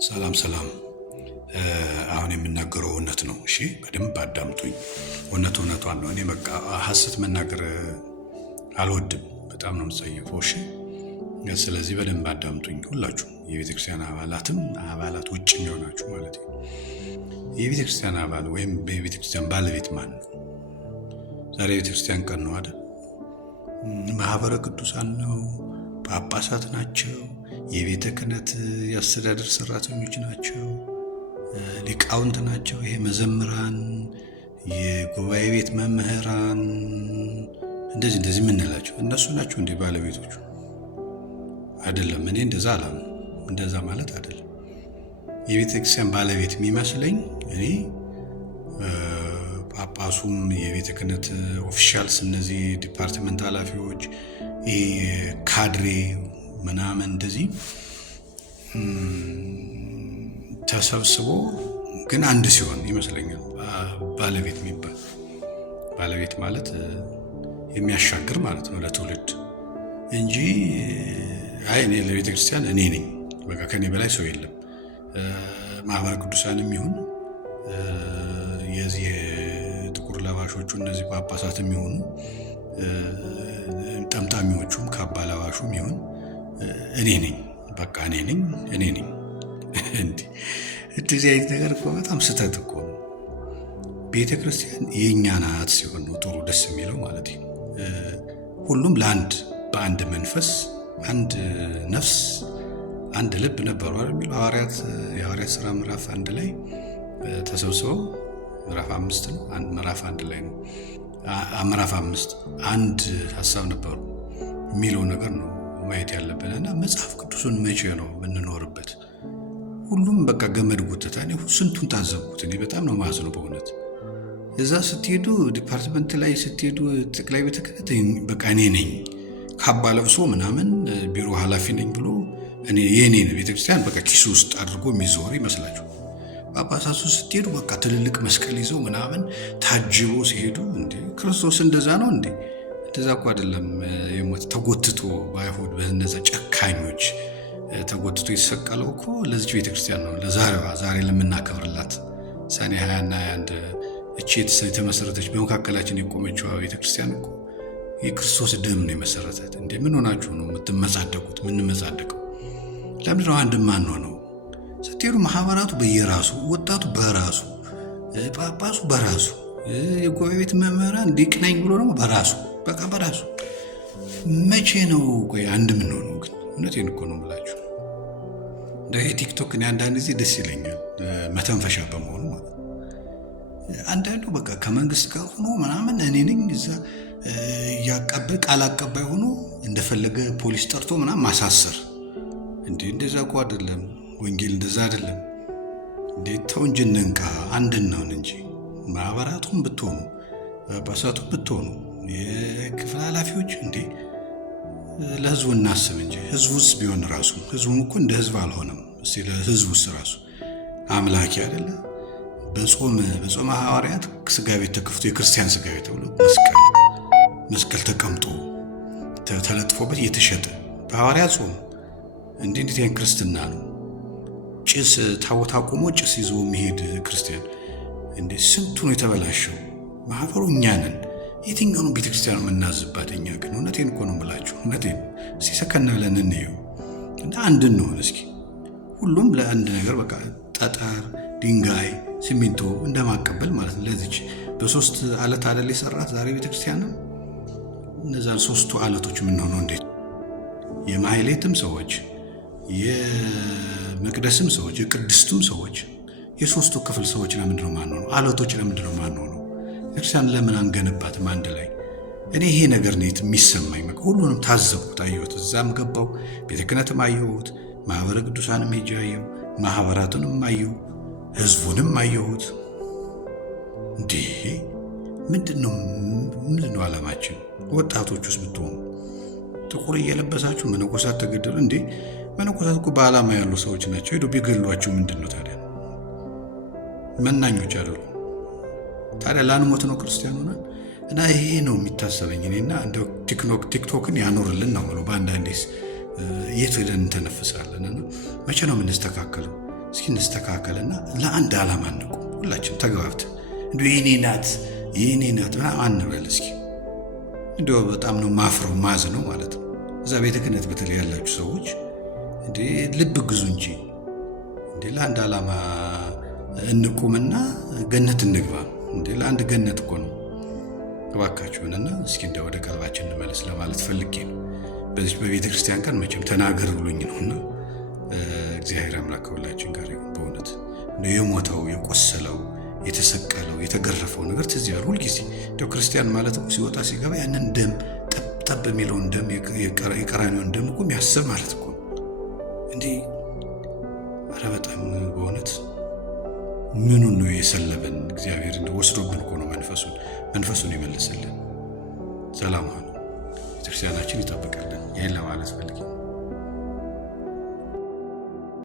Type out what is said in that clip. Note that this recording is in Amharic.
ሰላም ሰላም። አሁን የምናገረው እውነት ነው። እሺ በደንብ አዳምጡኝ። እውነቷን ነው። እኔ በቃ ሐሰት መናገር አልወድም። በጣም ነው የምጸየፈው። እሺ ስለዚህ በደንብ አዳምጡኝ ሁላችሁ፣ የቤተክርስቲያን አባላት ውጭ የሆናችሁ ማለት ነው። የቤተክርስቲያን አባል ወይም የቤተክርስቲያን ባለቤት ማን ነው? ዛሬ የቤተክርስቲያን ቀን ነው አይደል? ማህበረ ቅዱሳን ነው፣ ጳጳሳት ናቸው፣ የቤተ ክህነት የአስተዳደር ሰራተኞች ናቸው፣ ሊቃውንት ናቸው፣ ይሄ መዘምራን፣ የጉባኤ ቤት መምህራን፣ እንደዚህ የምንላቸው እነሱ ናቸው እንዴ ባለቤቶቹ? አይደለም። እኔ እንደዛ አላምንም። እንደዛ ማለት አይደለም። የቤተ ክርስቲያን ባለቤት የሚመስለኝ እኔ ጳጳሱም፣ የቤተ ክህነት ኦፊሻልስ፣ እነዚህ ዲፓርትመንት ኃላፊዎች፣ ካድሬ ምናምን እንደዚህ ተሰብስቦ ግን አንድ ሲሆን ይመስለኛል ባለቤት የሚባል። ባለቤት ማለት የሚያሻግር ማለት ነው ለትውልድ እንጂ እኔ ለቤተ ክርስቲያን እኔ ነኝ በቃ ከኔ በላይ ሰው የለም። ማህበረ ቅዱሳንም ይሁን የዚህ ጥቁር ለባሾቹ እነዚህ ጳጳሳትም ይሁኑ ጠምጣሚዎቹም ካባ ለባሹም ይሁን እኔ ነኝ በቃ እኔ ነኝ። እንደዚህ አይነት ነገር እኮ በጣም ስህተት እኮ ነው። ቤተ ክርስቲያን የእኛ ናት ሲሆን ነው ጥሩ ደስ የሚለው ማለት ነው። ሁሉም በአንድ መንፈስ፣ አንድ ነፍስ፣ አንድ ልብ ነበሩ አይደል የሚለው የሐዋርያት ሥራ ምዕራፍ 1 ላይ ተሰብስበው ምዕራፍ 5 ነው ምዕራፍ 1 ላይ ነው ምዕራፍ 5 አንድ ሐሳብ ነበሩ የሚለው ነገር ነው ማየት ያለብን። እና መጽሐፍ ቅዱስን መቼ ነው የምንኖርበት? ሁሉም በቃ ገመድ ጉተታ። እኔ ስንቱን ታዘብኩት። እኔ በጣም ነው ማዝነው በእውነት። እዛ ስትሄዱ ዲፓርትመንት ላይ ስትሄዱ ጠቅላይ ቤተ ክህነት በቃ እኔ ነኝ ካባ ለብሶ ምናምን ቢሮ ኃላፊ ነኝ ብሎ የኔ ቤተክርስቲያን በቃ ኪሱ ውስጥ አድርጎ የሚዞር ይመስላችሁ። ጳጳሳቱ ስትሄዱ በቃ ትልልቅ መስቀል ይዘው ምናምን ታጅቦ ሲሄዱ እንዴ ክርስቶስ እንደዛ ነው እንዴ? እንደዛ እኮ አይደለም። የሞት ተጎትቶ በአይሁድ በእነዛ ጨካኞች ተጎትቶ የተሰቀለው እኮ ለዚች ቤተክርስቲያን ነው፣ ዛሬ ለምናከብርላት ሰኔ 20 እና 21 እቺ የተመሰረተች በመካከላችን የቆመችው ቤተክርስቲያን እኮ የክርስቶስ ደም ነው የመሰረታት። እንዴ ምን ሆናችሁ ነው የምትመጻደቁት? የምንመጻደቀው ለምንድን ነው? አንድ ማን ነው ስትሄዱ ማህበራቱ በየራሱ፣ ወጣቱ በራሱ፣ ጳጳሱ በራሱ፣ የጉባኤ ቤት መምህራን ሊቅ ነኝ ብሎ ደግሞ በራሱ በቃ በራሱ። መቼ ነው ቆይ አንድ ምን ሆነው? ግን እውነቴን እኮ ነው የምላችሁ። ቲክቶክ እኔ አንዳንድ ጊዜ ደስ ይለኛል መተንፈሻ በመሆኑ ማለት ነው። አንዳንዱ በቃ ከመንግስት ጋር ሆኖ ምናምን እኔ ነኝ እዛ ቃል አቀባይ ሆኖ እንደፈለገ ፖሊስ ጠርቶ ምናምን ማሳሰር። እንደዛ እኮ አይደለም ወንጌል፣ እንደዛ አይደለም። ተው እንጂ እንንቃ፣ አንድ ነን እንጂ ማህበራቱም ብትሆኑ ጳጳሳቱም ብትሆኑ የክፍል ኃላፊዎች ለህዝቡ እናስብ እንጂ። ህዝቡስ ቢሆን ራሱ ህዝቡም እኮ እንደ ህዝብ አልሆነም። ለህዝቡስ ራሱ አምላኪ አይደለ? በጾመ ሐዋርያት ስጋ ቤት ተከፍቶ የክርስቲያን ስጋ ቤት ተብሎ መስቀል ተቀምጦ ተለጥፎበት እየተሸጠ በሐዋርያት ጾም እንዴት ያን ክርስትና ነው? ጭስ ታቦት አቁሞ ጭስ ይዞ የሚሄድ ክርስቲያን ስንቱ ነው የተበላሸው? ማህበሩ እኛ ነን። የትኛው ነው ቤተክርስቲያን የምናዝባት? እኛ ግን እውነቴን እኮ ነው የምላችሁ፣ እውነቴን። እስኪ ሰከን ብለን እንየው እና አንድ እንሆን እስኪ። ሁሉም ለአንድ ነገር በቃ ጠጠር፣ ድንጋይ፣ ሲሚንቶ እንደማቀበል ማለት ነው። ለዚች በሶስት አለት አይደል የሰራት ዛሬ ቤተክርስቲያን። እነዛን ሶስቱ አለቶች የምንሆነው እንዴት? የማህሌትም ሰዎች፣ የመቅደስም ሰዎች፣ የቅድስቱም ሰዎች፣ የሶስቱ ክፍል ሰዎች ለምንድን ነው ማንሆነው? አለቶች ለምንድን ነው ማንሆነው? ቤተክርስቲያን ለምን አንገነባትም አንድ ላይ? እኔ ይሄ ነገር ነው የሚሰማኝ። ሁሉንም ታዘብኩት፣ አየሁት። እዛም ገባው ቤተ ክህነትም አየሁት፣ ማህበረ ቅዱሳንም ሄጄ አየሁ፣ ማህበራቱንም አየሁ፣ ህዝቡንም አየሁት። ምንድን ነው ዓላማችን? ወጣቶች ውስጥ ብትሆኑ ጥቁር እየለበሳችሁ መነኮሳት ተገደሉ። መነኮሳት እኮ በዓላማ ያሉ ሰዎች ናቸው። ሄዶ ቢገሏቸው ምንድን ነው ታዲያ? መናኞች አይደሉ? ታዲያ ላንሞት ነው ክርስቲያን ሆነን? እና ይሄ ነው የሚታሰበኝ እኔና እንደው ቲክቶክን ያኖርልን ነው ማለት። በአንዳንዴስ የት ሄደን እንተነፍሳለን? እና መቼ ነው የምንስተካከለው? እስኪ እንስተካከልና ለአንድ ዓላማ እንቁም። ሁላችን ተግባብተን እንዲሁ የኔ ናት አንበል። እስኪ እንዲሁ በጣም ነው ማፍረው ማዝ ነው ማለት ነው። እዛ ቤተ ክህነት በተለይ ያላችሁ ሰዎች እንዴ ልብ ግዙ እንጂ እንዴ ለአንድ ዓላማ እንቁምና ገነት እንግባ። እንዴ ለአንድ ገነት እኮ ነው። እባካችሁንና እስኪ እንደ ወደ ቀልባችን እንመለስ ለማለት ፈልጌ ነው። በዚህ በቤተ ክርስቲያን ቀን መቼም ተናገር ብሎኝ ነውና እግዚአብሔር አምላክ ከሁላችን ጋር ይሁን። በእውነት የሞተው የቆሰለው የተሰቀለው የተገረፈው ነገር ትዝ ይላል ሁልጊዜ። እንደው ክርስቲያን ማለት እኮ ሲወጣ ሲገባ ያንን ደም ጠብ የሚለውን ደም የቀራንዮውን ደም እኮ የሚያስብ ማለት እኮ እንዲህ። ኧረ በጣም በእውነት ምኑን ነው የሰለበን? እግዚአብሔር ወስዶብን እኮ ነው መንፈሱን ይመልስልን። ሰላም ሆኖ ቤተክርስቲያናችን ይጠብቅልን። ይህን ለማለት ፈልጌ